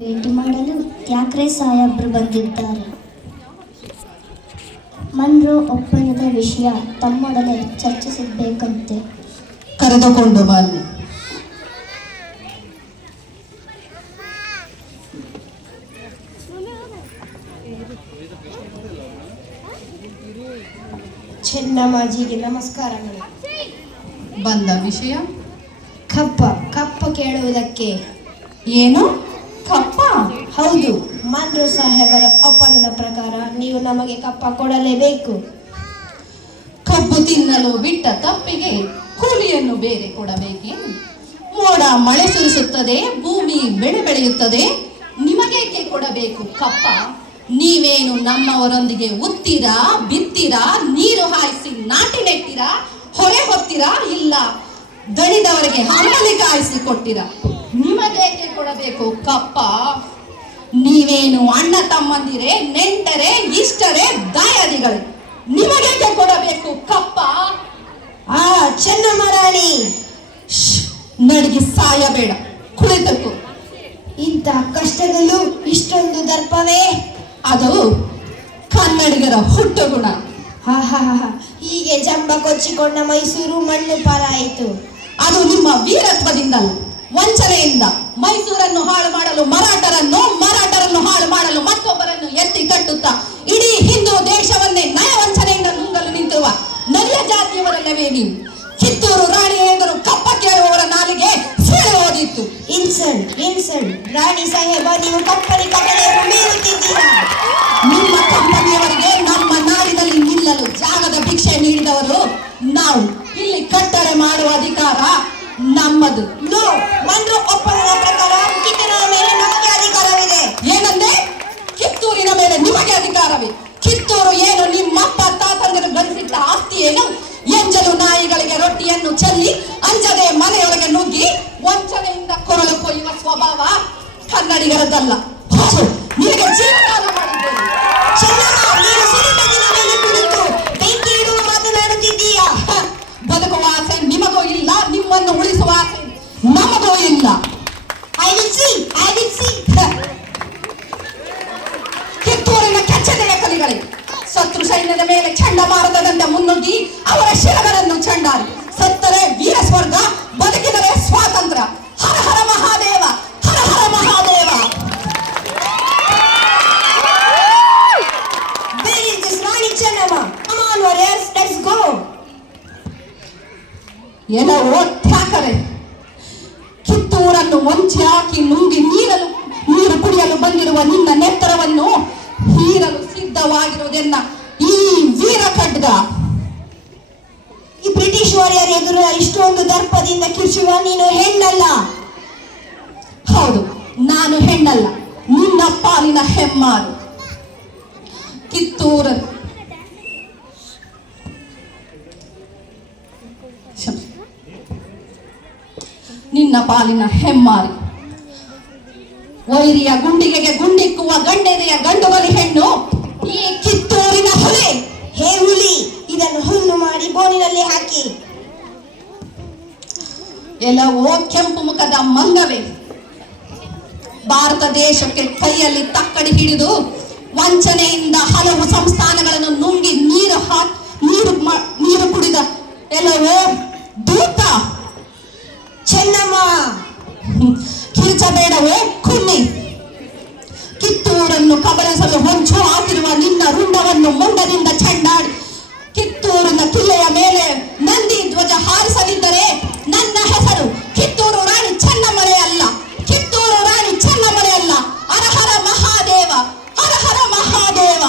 ಭೇಟಿ ಮಾಡಲು ಠಾಕ್ರೆ ಸಾಹೇಬ್ರು ಬಂದಿದ್ದಾರೆ. ಮನ್ರೋ ಒಪ್ಪಂದದ ವಿಷಯ ತಮ್ಮೊಡನೆ ಚರ್ಚಿಸಬೇಕಂತೆ. ಕರೆದುಕೊಂಡು ಬನ್ನಿ. ಚೆನ್ನಮ್ಮಾಜಿಗೆ ನಮಸ್ಕಾರಗಳು. ಬಂದ ವಿಷಯ ಕಪ್ಪ ಕೇಳುವುದಕ್ಕೆ. ಏನು ಕಪ್ಪ? ಹೌದು, ಮನ್ರು ಸಾಹೇಬರ ಒಪ್ಪಂದದ ಪ್ರಕಾರ ನೀವು ನಮಗೆ ಕಪ್ಪ ಕೊಡಲೇಬೇಕು. ಕಬ್ಬು ತಿನ್ನಲು ಬಿಟ್ಟ ತಪ್ಪಿಗೆ ಕೂಲಿಯನ್ನು ಬೇರೆ ಕೊಡಬೇಕೇನು? ಮೋಡ ಮಳೆ ಸುರಿಸುತ್ತದೆ, ಭೂಮಿ ಬೆಳೆ ಬೆಳೆಯುತ್ತದೆ, ನಿಮಗೇಕೆ ಕೊಡಬೇಕು ಕಪ್ಪ? ನೀವೇನು ನಮ್ಮವರೊಂದಿಗೆ ಉತ್ತೀರಾ, ಬಿತ್ತೀರಾ, ನೀರು ಹಾಯಿಸಿ ನಾಟಿ ನೆಟ್ಟಿರಾ, ಹೊರೆ ಹೊತ್ತೀರಾ? ಇಲ್ಲ, ದಣಿದವರಿಗೆ ಹಂಬಲಿ ಕಾಯಿಸಿ ಕೊಟ್ಟಿರಾ? ನಿಮಗೇಕೆ ಕೊಡಬೇಕು ಕಪ್ಪ? ನೀವೇನು ಅಣ್ಣ ತಮ್ಮಂದಿರೇ, ನೆಂಟರೇ, ಇಷ್ಟರೇ, ದಾಯಾದಿಗಳೇ? ನಿಮಗೇಕೆ ಕೊಡಬೇಕು ಕಪ್ಪ? ಚೆನ್ನಮ್ಮ ರಾಣಿ, ನಡಿಗೆ ಸಾಯಬೇಡ, ಕುಳಿತುಕೋ. ಇಂಥ ಕಷ್ಟದಲ್ಲೂ ಇಷ್ಟೊಂದು ದರ್ಪವೇ? ಅದು ಕನ್ನಡಿಗರ ಹುಟ್ಟುಗುಣ. ಹೀಗೆ ಜಂಬ ಕೊಚ್ಚಿಕೊಂಡ ಮೈಸೂರು ಮಣ್ಣು ಪಾಲಾಯಿತು. ಅದು ನಿಮ್ಮ ವೀರತ್ವದಿಂದಲ್ಲ, ವಂಚನೆಯಿಂದ. ಮೈಸೂರನ್ನು ಹಾಳು ಮಾಡಲು ಮರಾಠರನ್ನು ಹಾಳು ಮಾಡಲು ಮತ್ತೊಬ್ಬರನ್ನು ಎತ್ತಿ ಕಟ್ಟುತ್ತಾ ಇಡೀ ಹಿಂದೂ ದೇಶವನ್ನೇ ನಯವಂಚನೆಯಿಂದ ನುಂಗಲು ನಿಂತಿರುವ ನರಿಯ ಜಾತಿಯವರಲ್ಲವೇ ನೀವು? ಕಿತ್ತೂರು ರಾಣಿ ಎಂದರು ಕಪ್ಪ ಕೇಳುವವರ ನಾಲಿಗೆ ಸೀಳು ಓದಿತ್ತು. ಇನ್ಸಲ್ಟ್ ರಾಣಿ ಸಾಹೇಬ, ನೀವು ಕಂಪನಿ ಕಟ್ಟಳೆಯನ್ನು ಮೀರುತ್ತಿದ್ದೀರಾ. ನಿಮ್ಮ ಕಂಪನಿಯವರಿಗೆ ನಮ್ಮ ನಾಡಿನಲ್ಲಿ ನಿಲ್ಲಲು ಜಾಗದ ಭಿಕ್ಷೆ ನೀಡಿದವರು ನಾವು. ಇಲ್ಲಿ ಕಟ್ಟಳೆ ಮಾಡುವ ಅಧಿಕಾರ ನಮ್ಮದು. ಮನ್ರು ಒಪ್ಪಂದದ ಪ್ರಕಾರ ಕಿತ್ತೂರಿನ ಮೇಲೆ ನಮಗೆ ಅಧಿಕಾರವಿದೆ. ಏನಂದ್ರೆ ಕಿತ್ತೂರಿನ ಮೇಲೆ ನಿಮಗೆ ಅಧಿಕಾರವೇ? ಕಿತ್ತೂರು ಏನು ನಿಮ್ಮಪ್ಪ ತಾತಂದಿರು ಗಳಿಸಿದ್ದ ಆಸ್ತಿ ಏನು? ಎಂಜಲು ನಾಯಿಗಳಿಗೆ ರೊಟ್ಟಿಯನ್ನು ಚೆಲ್ಲಿ ಅಂಜದೆ ಮನೆಯೊಳಗೆ ನುಗ್ಗಿ ವಂಚನೆಯಿಂದ ಕೊರಳು ಕೊಯ್ಯುವ ಸ್ವಭಾವ ಕನ್ನಡಿಗರದಲ್ಲ. ನಿನಗೆ ಜೀವದಾನ ಮಾಡಿದ್ದೇನೆ. ಮಾತನಾಡುತ್ತಿದ್ದೀಯಾ? ಬದುಕುವ ಆಸೆ ನಿಮಗೂ ಇಲ್ಲ, ನಿಮ್ಮನ್ನು ಉಳಿಸುವ ಆಸೆ ನಮಗೂ ಇಲ್ಲ. I will see. ಕಿತ್ತೂರಿನ ಕೆಚ್ಚದೆಯ ಕಲಿಗಳೇ, ಶತ್ರು ಸೈನ್ಯದ ಮೇಲೆ ಚಂಡಮಾರುತದಂತೆ ಮುನ್ನುಗ್ಗಿ ಅವರ ಶಿರಗಳನ್ನು ಚಂಡಾರಿ. ಸತ್ತರೆ ವೀರ ಸ್ವರ್ಗ, ಬದುಕಿದರೆ ಸ್ವಾತಂತ್ರ್ಯ. ಹರ ಹರ ಮಹಾದೇವ, ಹರ ಹರ Mahadeva. Where is this Rani Chennamma? Come on warriors, let's go. ಎಲ್ಲವೋ Thackeray, ಕಿತ್ತೂರನ್ನು ವಂಚಿ ಹಾಕಿ ನುಂಗಿ ನೀರು ಕುಡಿಯಲು ಬಂದಿರುವ ನಿನ್ನ ನೆತ್ತರವನ್ನು ಹೀರಲು ಸಿದ್ಧವಾಗಿರುವುದೆನ್ನ ಈ ವೀರ ಖಡ್ಗ. ಈ ಬ್ರಿಟಿಷ್ ವಾರಿಯರ್ ಎದುರು ಇಷ್ಟೊಂದು ದರ್ಪದಿಂದ ಕಿರ್ಚುವ ನೀನು ಹೆಣ್ಣಲ್ಲ. ಹೌದು, ನಾನು ಹೆಣ್ಣಲ್ಲ, ನಿನ್ನ ಪಾಲಿನ ಹೆಮ್ಮಾರು. ಕಿತ್ತೂರ ನಿನ್ನ ಪಾಲಿನ ಹೆಮ್ಮಾರಿ. ವೈರಿಯ ಗುಂಡಿಗೆಗೆ ಗುಂಡಿಕ್ಕುವ ಗಂಡೆದೆಯ ಗಂಡುಗಲಿ ಹೆಣ್ಣು ಈ ಕಿತ್ತೂರಿನ ಹುಲಿ. ಹೇ ಹುಲಿ, ಇದನ್ನು ಹುಲ್ಲು ಮಾಡಿ ಬೋನಿನಲ್ಲಿ ಹಾಕಿ. ಎಲ್ಲವೋ ಕೆಂಪು ಮುಖದ ಮಂಗವೇ, ಭಾರತ ದೇಶಕ್ಕೆ ಕೈಯಲ್ಲಿ ತಕ್ಕಡಿ ಹಿಡಿದು ವಂಚನೆಯಿಂದ ಹಲವು ಸಂಸ್ಥಾನಗಳನ್ನು ನುಂಗಿ ನೀರು ಕುಡಿದ ಎಲ್ಲವೋ ದೂತ. ಚೆನ್ನಮ್ಮ, ಕಿರ್ಚಬೇಡವೇ ಕುನ್ನಿ. ಕಿತ್ತೂರನ್ನು ಕಬಳಿಸಲು ಹೊಂಚು ಹಾಕಿರುವ ನಿನ್ನ ರುಂಡವನ್ನು ಮುಂಡದಿಂದ ಚೆಂಡಾಡಿ ಕಿತ್ತೂರಿನ ಕಿಲ್ಲೆಯ ಮೇಲೆ ನಂದಿ ಧ್ವಜ ಹಾರಿಸದಿದ್ದರೆ ನನ್ನ ಹೆಸರು ಕಿತ್ತೂರು ರಾಣಿ ಚೆನ್ನಮ್ಮನೇ ಅಲ್ಲ. ಕಿತ್ತೂರು ರಾಣಿ ಚೆನ್ನಮ್ಮನೇ ಅಲ್ಲ. ಹರ ಹರ ಮಹಾದೇವ, ಹರ ಹರ ಮಹಾದೇವ.